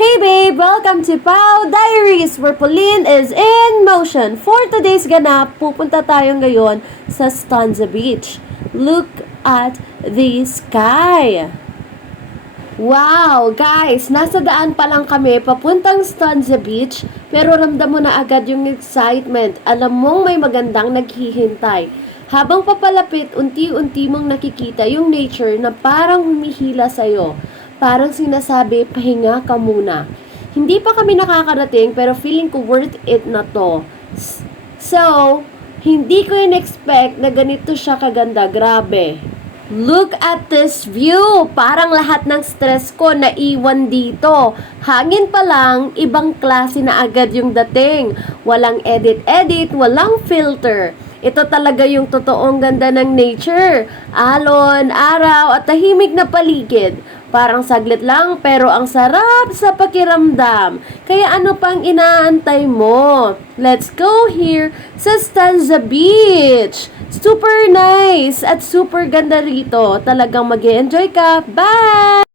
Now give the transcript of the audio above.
Hey babe! Welcome to Pau Diaries where Pauline is in motion. For today's ganap, pupunta tayo ngayon sa Stanza Beach. Look at the sky! Wow! Guys, nasa daan pa lang kami papuntang Stanza Beach pero ramdam mo na agad yung excitement. Alam mong may magandang naghihintay. Habang papalapit, unti-unti mong nakikita yung nature na parang humihila sa'yo. Parang sinasabi, pahinga ka muna. Hindi pa kami nakakarating pero feeling ko worth it na to. So, hindi ko in-expect na ganito siya kaganda. Grabe. Look at this view! Parang lahat ng stress ko naiwan dito. Hangin pa lang, ibang klase na agad yung dating. Walang edit-edit, walang filter. Ito talaga yung totoong ganda ng nature. Alon, araw, at tahimik na paligid. Parang saglit lang pero ang sarap sa pakiramdam. Kaya ano pang inaantay mo? Let's go here sa Stanza Beach. Super nice at super ganda rito. Talagang mag-e-enjoy ka. Bye!